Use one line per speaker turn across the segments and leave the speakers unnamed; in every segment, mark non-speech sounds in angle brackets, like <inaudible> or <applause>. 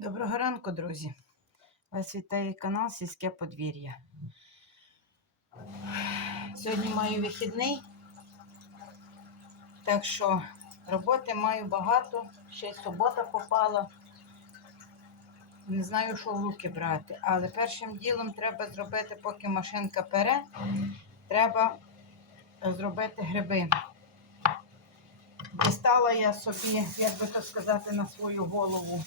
Доброго ранку, друзі. Вас вітає канал Сільське подвір'я. Сьогодні маю вихідний, так що роботи маю багато, ще й субота попала. Не знаю, що в брати, але першим ділом треба зробити, поки машинка пере, треба зробити гриби. Дістала я собі, як би то сказати, на свою голову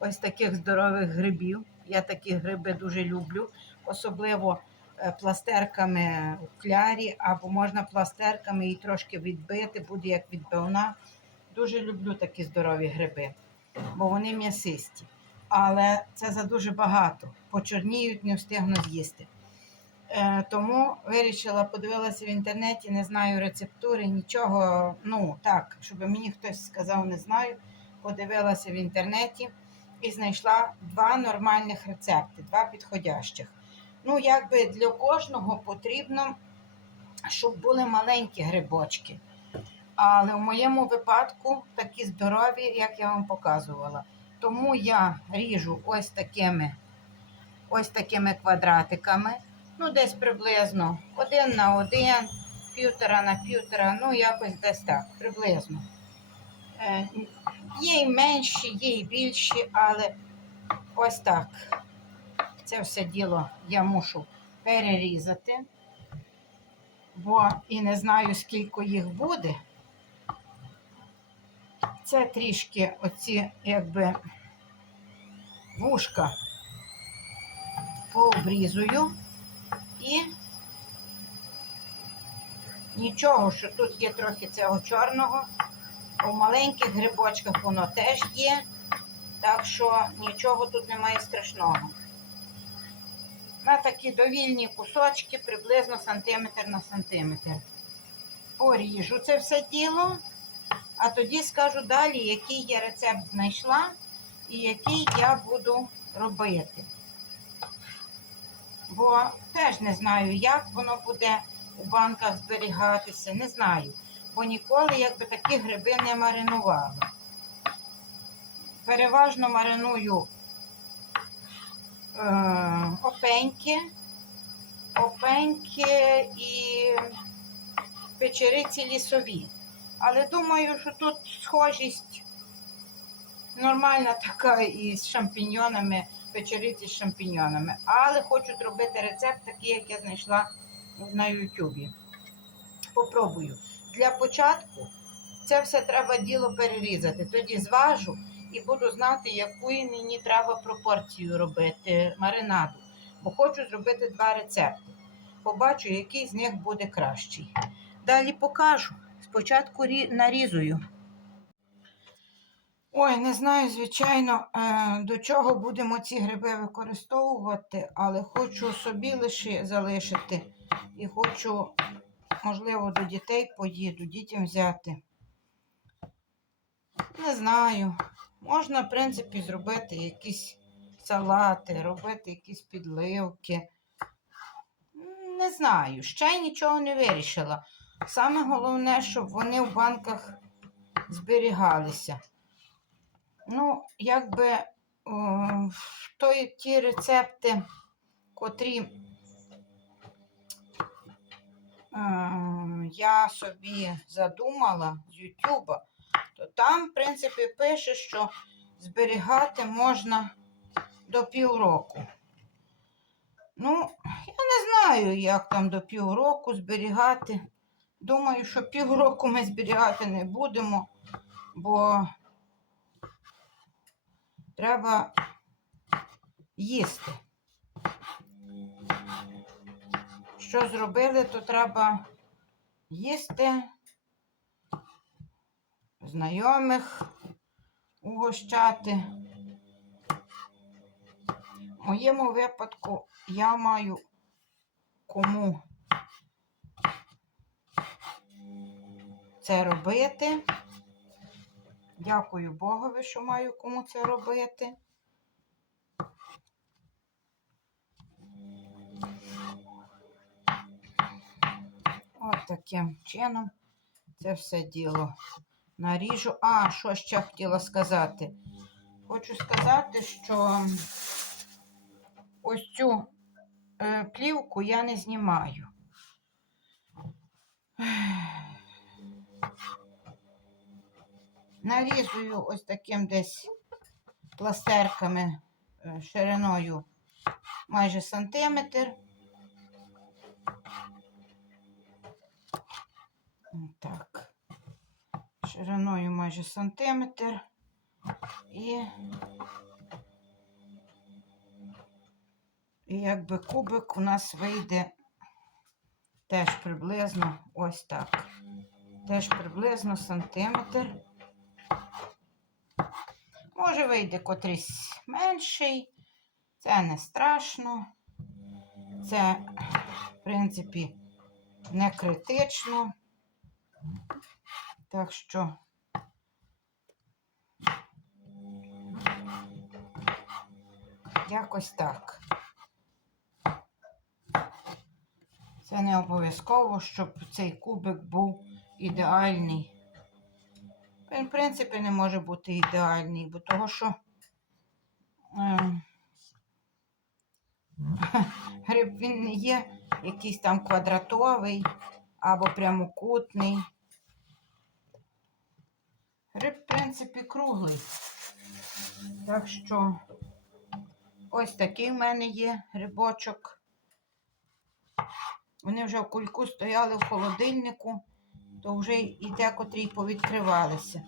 ось таких здорових грибів. Я такі гриби дуже люблю, особливо е, пластерками в клярі, або можна пластерками і трошки відбити, буде як відбивна. Дуже люблю такі здорові гриби, бо вони м'ясисті. Але це за дуже багато. Почорніють, не встигну з'їсти. Е, тому вирішила, подивилася в інтернеті, не знаю рецептури, нічого. Ну так, щоб мені хтось сказав, не знаю. Подивилася в інтернеті і знайшла два нормальних рецепти, два підходящих. Ну, якби для кожного потрібно, щоб були маленькі грибочки. Але в моєму випадку такі здорові, як я вам показувала. Тому я ріжу ось такими ось такими квадратиками. Ну, десь приблизно один на один, півтора на півтора, ну якось десь так, приблизно. Е, Є і менші, і більші, але ось так. Це все діло я мушу перерізати, бо і не знаю, скільки їх буде. Це трішки оці, якби, вушка пообрізую і нічого, що тут є трохи цього чорного. У маленьких грибочках воно теж є, так що нічого тут немає страшного. На такі довільні кусочки приблизно сантиметр на сантиметр. Поріжу це все діло, а тоді скажу далі, який я рецепт знайшла і який я буду робити. Бо теж не знаю, як воно буде у банках зберігатися, не знаю бо ніколи якби такі гриби не маринувала. Переважно мариную е, опеньки, опеньки і печериці лісові. Але думаю, що тут схожість нормальна така із шампіньонами, печериці з шампіньонами. Але хочу зробити рецепт такий, як я знайшла на Ютубі. Попробую. Для початку це все треба діло перерізати. Тоді зважу і буду знати, яку мені треба пропорцію робити маринаду. Бо хочу зробити два рецепти. Побачу, який з них буде кращий. Далі покажу. Спочатку нарізую. Ой, не знаю, звичайно, е, до чого будемо ці гриби використовувати, але хочу собі лише залишити і хочу Можливо, до дітей поїду, дітям взяти. Не знаю. Можна, в принципі, зробити якісь салати, робити якісь підливки. Не знаю, ще нічого не вирішила. Саме головне, щоб вони в банках зберігалися. Ну, якби о, той, ті рецепти, котрі я собі задумала з Ютуба, то там, в принципі, пише, що зберігати можна до півроку. Ну, я не знаю, як там до півроку зберігати. Думаю, що півроку ми зберігати не будемо, бо треба їсти. Що зробили, то треба їсти, знайомих угощати. В моєму випадку я маю кому це робити. Дякую Богові, що маю кому це робити. От таким чином це все діло наріжу. А, що ще хотіла сказати? хочу сказати, що ось цю е, плівку я не знімаю. Нарізую ось таким десь пластерками е, шириною майже сантиметр. Так. Шириною майже сантиметр. І, і якби кубик у нас вийде теж приблизно ось так. Теж приблизно сантиметр. Може вийде котрийсь менший. Це не страшно. Це, в принципі, не критично. Так що якось так. Це не обов'язково, щоб цей кубик був ідеальний. Він, в принципі, не може бути ідеальний, бо того, що е, <laughs> гриб він не є якийсь там квадратовий або прямокутний. Гриб, в принципі, круглий. Так що ось такий в мене є грибочок. Вони вже в кульку стояли в холодильнику, то вже і декотрі повідкривалися.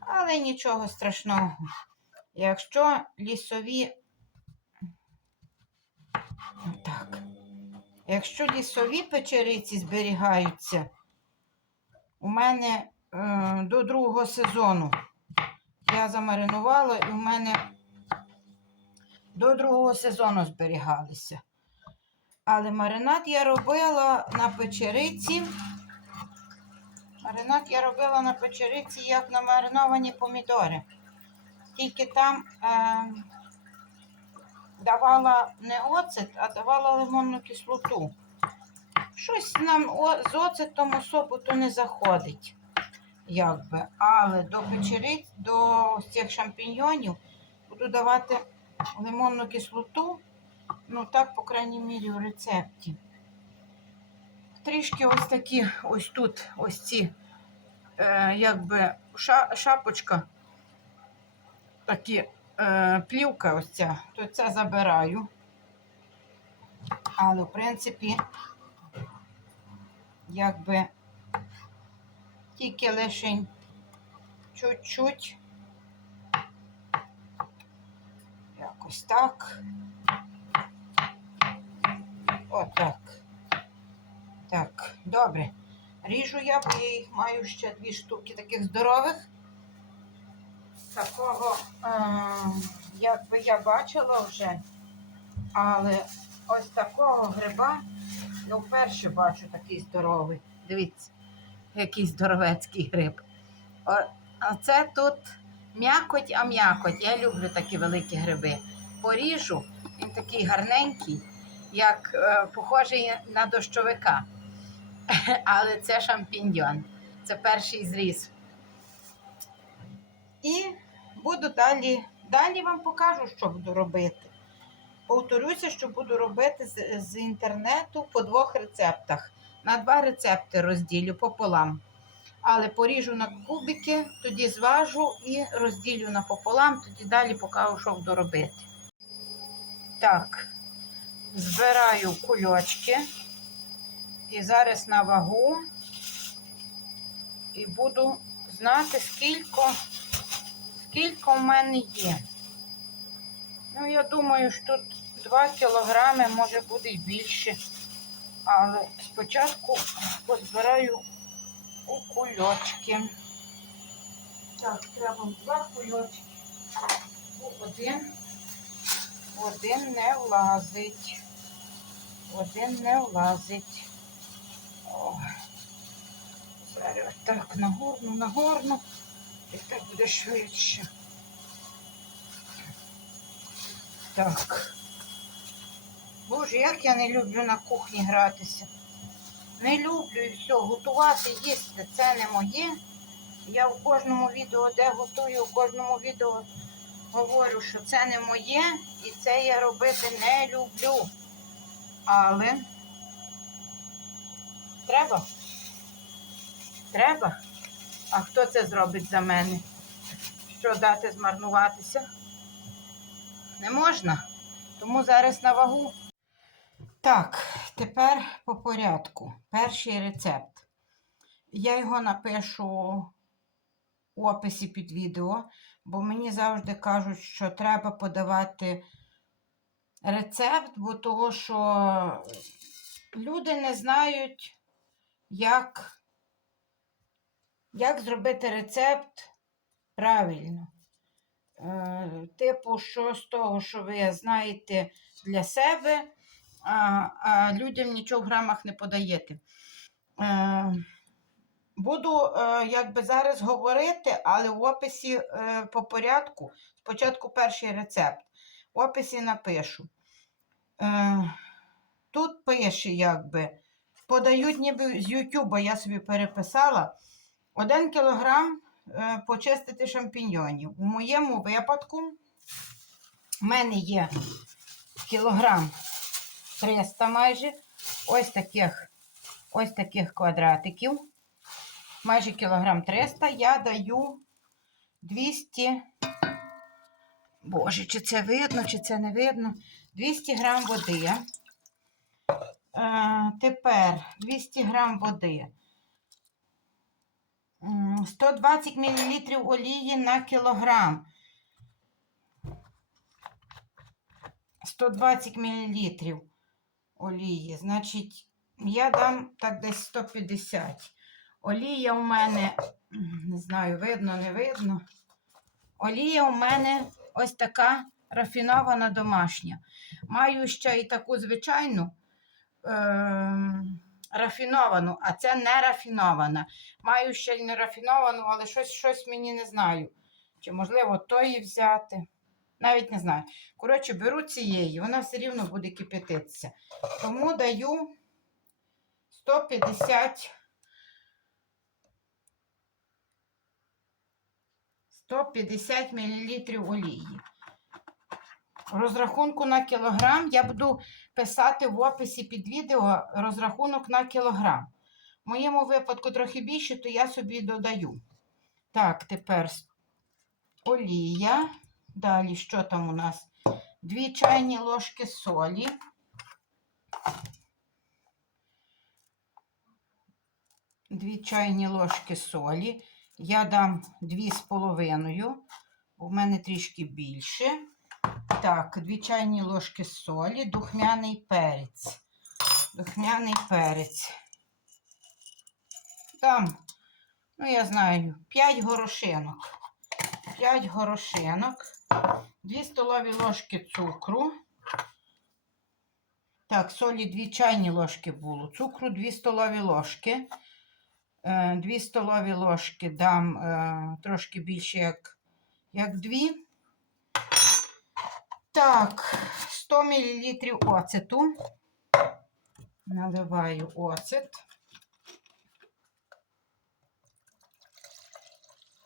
Але нічого страшного. Якщо лісові. Так. Якщо лісові печериці зберігаються, у мене до другого сезону я замаринувала і у мене до другого сезону зберігалися. Але маринад я робила на печериці. Маринад я робила на печериці, як на мариновані помідори. Тільки там е, давала не оцет, а давала лимонну кислоту. Щось нам з оцетом особо то не заходить. Якби. Але до печериць, до цих шампіньйонів буду давати лимонну кислоту. Ну, так, по крайній мірі, у рецепті. Трішки ось такі, ось тут, ось ці, е, якби ша, шапочка, такі е, плівка ось ця, то це забираю. Але, в принципі, якби тільки лишень чуть-чуть. Якось так. Отак. Так, добре. Ріжу я, бо я їх маю ще дві штуки таких здорових. Такого, е, як би я бачила вже, але ось такого гриба я вперше бачу такий здоровий. Дивіться, який здоровецький гриб. А це тут м'якоть, а м'якоть. Я люблю такі великі гриби. Поріжу, він такий гарненький як е, похожий на дощовика. <laughs> Але це шампіньйон. Це перший зріз. І буду далі. Далі вам покажу, що буду робити. Повторюся, що буду робити з, з інтернету по двох рецептах. На два рецепти розділю пополам. Але поріжу на кубики, тоді зважу і розділю напополам, тоді далі покажу, що буду робити. Так, збираю кульочки і зараз на вагу і буду знати, скільки, скільки в мене є. Ну, я думаю, що тут 2 кілограми, може буде і більше. Але спочатку позбираю у кульочки. Так, треба два кульочки. Один. Один не влазить. Один не влазить. О. Зараз так нагорну, нагорну. І так буде швидше. Так. Боже, як я не люблю на кухні гратися. Не люблю і все, готувати, їсти це не моє. Я в кожному відео, де готую, у кожному відео говорю, що це не моє і це я робити не люблю. Але треба. Треба. А хто це зробить за мене? Що дати змарнуватися? Не можна. Тому зараз на вагу. Так, тепер по порядку. Перший рецепт. Я його напишу у описі під відео, бо мені завжди кажуть, що треба подавати рецепт, бо того, що люди не знають, як, як зробити рецепт правильно. Е, Типу, що з того, що ви знаєте для себе, а, людям нічого в грамах не подаєте. Е, Буду е, якби зараз говорити, але в описі е, по порядку. Спочатку перший рецепт. В описі напишу. Тут пише, якби, подають ніби з Ютуба, я собі переписала. Один кілограм почистити шампіньйонів. У моєму випадку в мене є кілограм 300 майже. Ось таких, ось таких квадратиків майже кілограм 300, я даю 200, боже, чи це видно, чи це не видно, 200 грам води. Е, тепер 200 грам води. 120 мл олії на кілограм. 120 мл олії. Значить, я дам так десь 150. Олія у мене, <clears throat> не знаю, видно, не видно. Олія у мене ось така рафінована домашня. Маю ще і таку звичайну ем, рафіновану, а це не рафінована. Маю ще й не рафіновану, але щось, щось мені не знаю. Чи можливо тої взяти. Навіть не знаю. Коротше, беру цієї, вона все рівно буде кипятитися. Тому даю 150 150 мл олії. Розрахунку на кілограм я буду писати в описі під відео розрахунок на кілограм. В моєму випадку трохи більше, то я собі додаю. Так, тепер олія. Далі, що там у нас? Дві чайні ложки солі. Дві чайні ложки солі. Я дам дві з половиною, у мене трішки більше. Так, дві чайні ложки солі, духмяний перець. Духмяний перець. Там, ну я знаю, 5 горошинок. 5 горошинок, 2 столові ложки цукру. Так, солі 2 чайні ложки було. Цукру 2 столові ложки. 2 столові ложки дам е, трошки більше, як, як 2. Так, 100 мл оцету. Наливаю оцет. Е,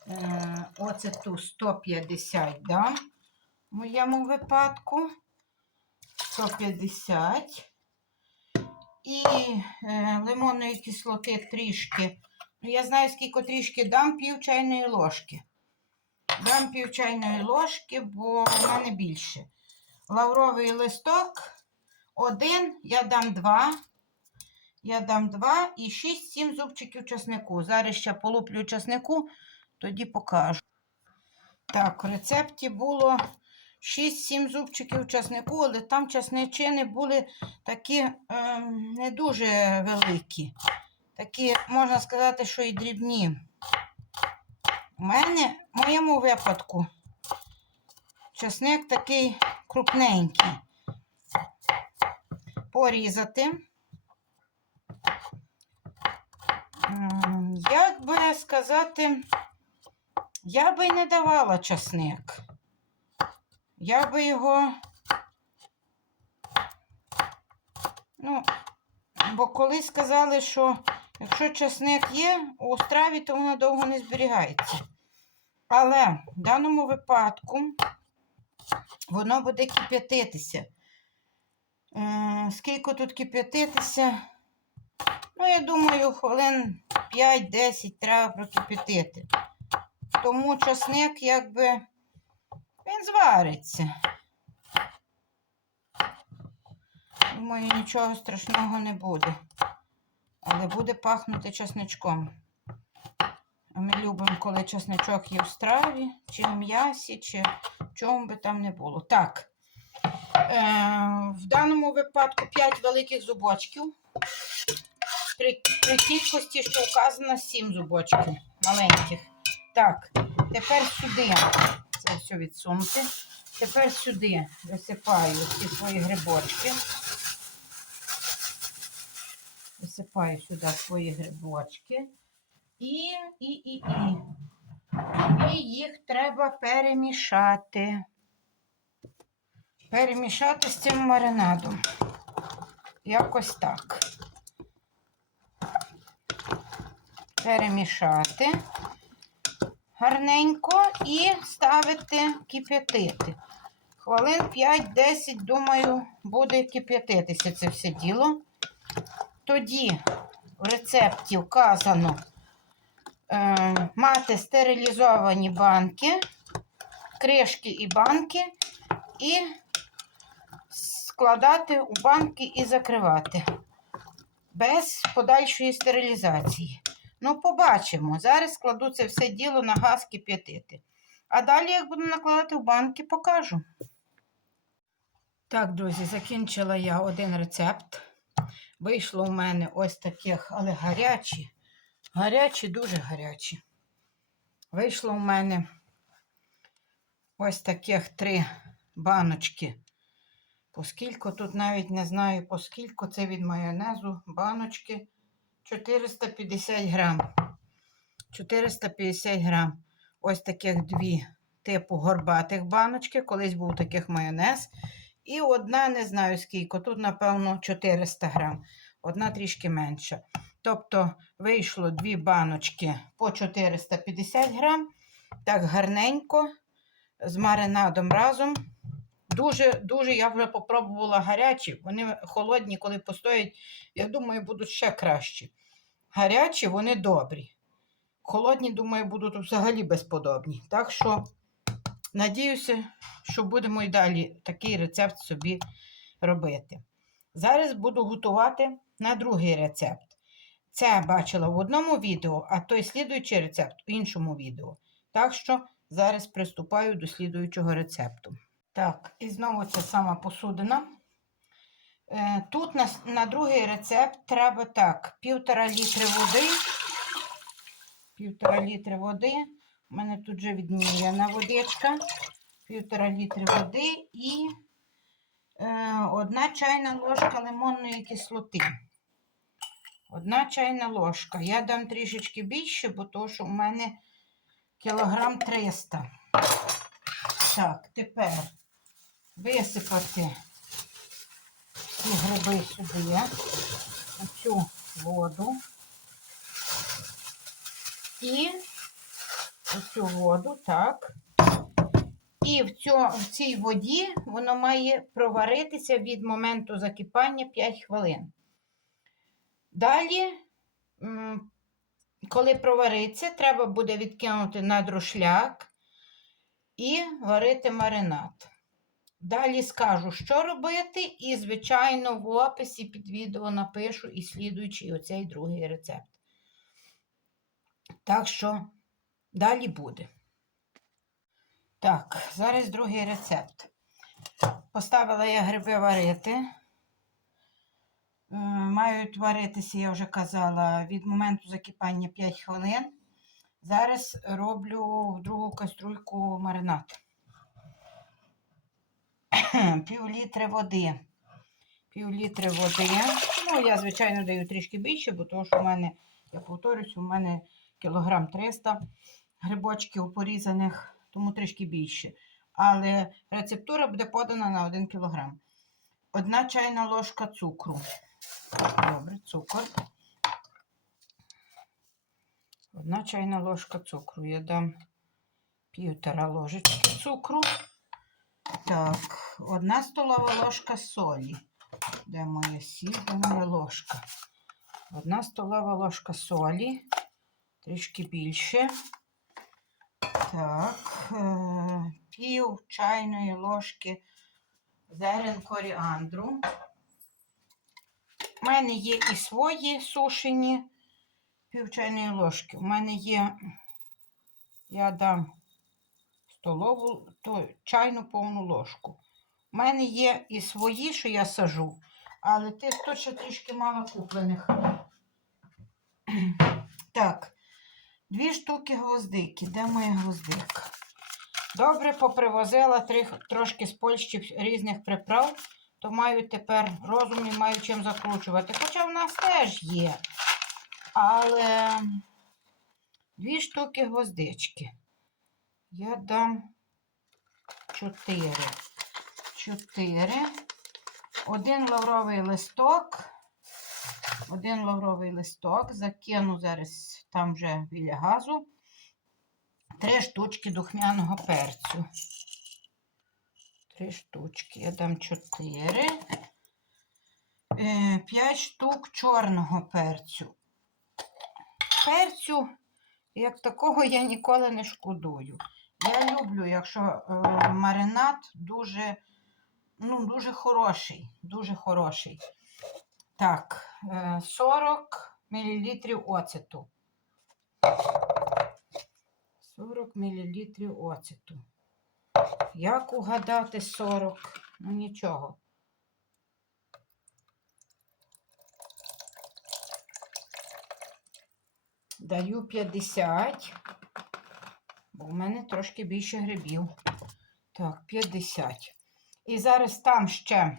Оцету 150 дам в моєму випадку. 150. І е, лимонної кислоти трішки. Ну, я знаю, скільки трішки дам пів чайної ложки. Дам пів чайної ложки, бо в мене більше. Лавровий листок один, я дам два. Я дам два і 6-7 зубчиків часнику. Зараз ще полуплю часнику, тоді покажу. Так, в рецепті було 6-7 зубчиків часнику, але там часничини були такі ем, не дуже великі. Такі, можна сказати, що і дрібні. У мене, в моєму випадку, часник такий крупненький. Порізати. Як би сказати, я би не давала часник. Я би його. Ну, бо колись сказали, що якщо часник є у страві, то воно довго не зберігається. Але в даному випадку воно буде кип'ятитися. Е, Скільки тут кип'ятитися? Ну, я думаю, хвилин 5-10 треба прокип'ятити. Тому часник, якби, він звариться. Думаю, нічого страшного не буде. Але буде пахнути часничком. А ми любимо, коли часничок є в страві, чи в м'ясі, чи в чому би там не було. Так. Е, в даному випадку 5 великих зубочків. При, при кількості, що вказано, 7 зубочків маленьких. Так, тепер сюди. Це все відсунути. Тепер сюди висипаю ці свої грибочки. Висипаю сюди свої грибочки. І, і, і, і. І їх треба перемішати. Перемішати з цим маринадом. Якось так. Перемішати гарненько і ставити кип'ятити. Хвилин 5-10, думаю, буде кип'ятитися це все діло. Тоді в рецепті вказано е, мати стерилізовані банки, кришки і банки, і складати у банки і закривати без подальшої стерилізації. Ну, побачимо. Зараз складу це все діло на газ кип'ятити. А далі, як буду накладати в банки, покажу. Так, друзі, закінчила я один рецепт. Вийшло у мене ось таких, але гарячі. Гарячі, дуже гарячі. Вийшло у мене ось таких три баночки. Поскільки тут навіть не знаю, поскільки це від майонезу баночки 450 грам. 450 грам. Ось таких дві типу горбатих баночки. Колись був таких майонез. І одна, не знаю скільки, тут, напевно, 400 грам. Одна трішки менша. Тобто вийшло дві баночки по 450 грам. Так гарненько, з маринадом разом. Дуже, дуже я вже попробувала гарячі. Вони холодні, коли постоять, я думаю, будуть ще кращі. Гарячі, вони добрі. Холодні, думаю, будуть взагалі безподобні. Так що, надіюся, що будемо і далі такий рецепт собі робити. Зараз буду готувати на другий рецепт. Це бачила в одному відео, а той слідуючий рецепт в іншому відео. Так що зараз приступаю до слідуючого рецепту. Так, і знову ця сама посудина. Е, Тут на, на другий рецепт треба так, півтора літри води. Півтора літри води. У мене тут вже відміряна водичка. Півтора літри води і е, одна чайна ложка лимонної кислоти. Одна чайна ложка. Я дам трішечки більше, бо то, що у мене кілограм 300. Так, тепер висипати ці гриби сюди, на цю воду. І цю воду, так. І в, цьо, в цій воді воно має проваритися від моменту закипання 5 хвилин. Далі, коли провариться, треба буде відкинути на друшляк і варити маринад. Далі скажу, що робити, і, звичайно, в описі під відео напишу і слідуючий оцей другий рецепт. Так що далі буде. Так, зараз другий рецепт. Поставила я гриби варити. Е, Мають варитися, я вже казала, від моменту закипання 5 хвилин. Зараз роблю другу каструльку маринад. <clears throat> Пів літри води. Пів літри води. Ну, я, звичайно, даю трішки більше, бо тому що в мене, я повторюсь, у мене кілограм 300 грибочків порізаних, тому трішки більше. Але рецептура буде подана на 1 кілограм. Одна чайна ложка цукру. Добре, цукор. Одна чайна ложка цукру. Я дам півтора ложечки цукру. Так, одна столова ложка солі. Де моя сіль, де моя ложка? Одна столова ложка солі, трішки більше. Так, е, пів чайної ложки зерен коріандру. У мене є і свої сушені пів чайної ложки. У мене є, я дам столову, то чайну повну ложку. У мене є і свої, що я сажу, але тут ще трішки мало куплених. <clears throat> Так, дві штуки гвоздики. Де моя гвоздика? Добре попривозила трих- трошки з Польщі різних приправ, то маю тепер розум і маю чим закручувати. Хоча в нас теж є. Але дві штуки гвоздички. Я дам чотири. Чотири. Один лавровий листок. Один лавровий листок. Закину зараз там вже біля газу. Три штучки духмяного перцю. Три штучки. Я дам чотири. Е, П'ять штук чорного перцю. Перцю, як такого, я ніколи не шкодую. Я люблю, якщо е, маринад дуже, ну, дуже хороший. Дуже хороший. Так, е, 40 мл оцету. 40 мл оцету. Як угадати 40? Ну нічого. Даю 50, бо в мене трошки більше грибів. Так, 50. І зараз там ще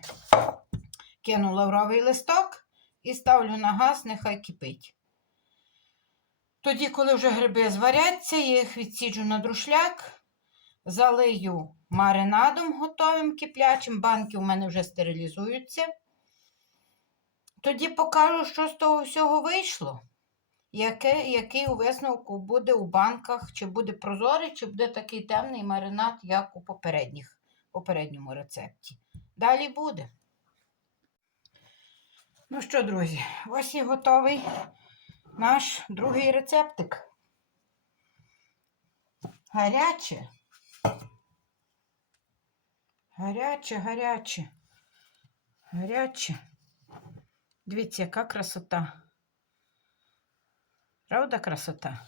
кину лавровий листок і ставлю на газ, нехай кипить. Тоді, коли вже гриби зваряться, я їх відсіджу на друшляк, залию маринадом готовим киплячим. Банки у мене вже стерилізуються. Тоді покажу, що з того всього вийшло. Яке, який у висновку буде у банках, чи буде прозорий, чи буде такий темний маринад, як у попередніх, попередньому рецепті. Далі буде. Ну що, друзі, ось і готовий наш другий рецептик. Гаряче. Гаряче, гаряче. Гаряче. Дивіться, яка красота. Правда, красота?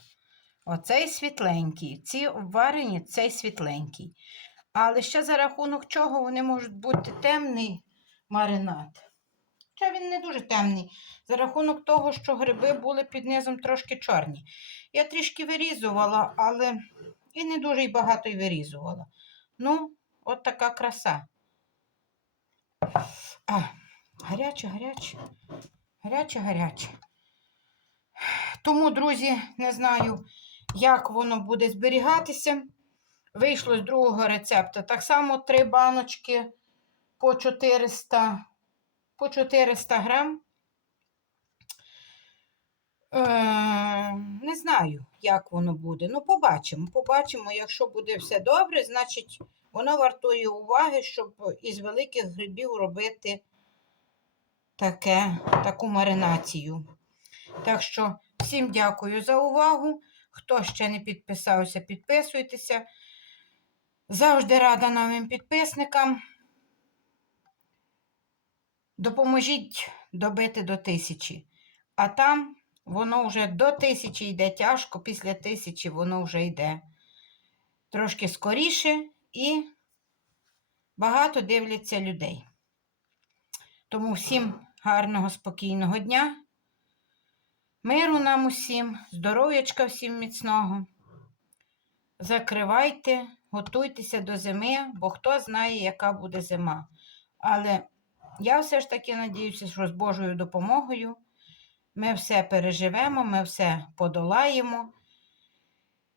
Оцей світленький. Ці обварені, цей світленький. Але ще за рахунок чого вони можуть бути темний маринад. Хоча він не дуже темний. За рахунок того, що гриби були під низом трошки чорні. Я трішки вирізувала, але і не дуже й багато й вирізувала. Ну, от така краса. А, гаряче, гаряче. Гаряче, гаряче. Тому, друзі, не знаю, як воно буде зберігатися. Вийшло з другого рецепту. Так само три баночки по 400, по 400 грам. Е, не знаю, як воно буде. Ну, побачимо. Побачимо, якщо буде все добре, значить воно вартує уваги, щоб із великих грибів робити таке, таку маринацію. Так що всім дякую за увагу. Хто ще не підписався, підписуйтеся. Завжди рада новим підписникам. Допоможіть добити до тисячі. А там воно вже до тисячі йде тяжко, після тисячі воно вже йде трошки скоріше і багато дивляться людей. Тому всім гарного, спокійного дня. Миру нам усім, здоров'ячка всім міцного. Закривайте, готуйтеся до зими, бо хто знає, яка буде зима. Але я все ж таки надіюся, що з Божою допомогою ми все переживемо, ми все подолаємо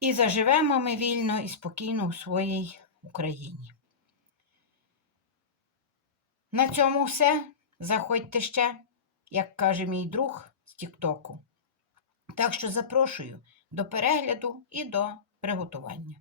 і заживемо ми вільно і спокійно у своїй Україні. На цьому все. Заходьте ще, як каже мій друг з Тіктоку. Так що запрошую до перегляду і до приготування.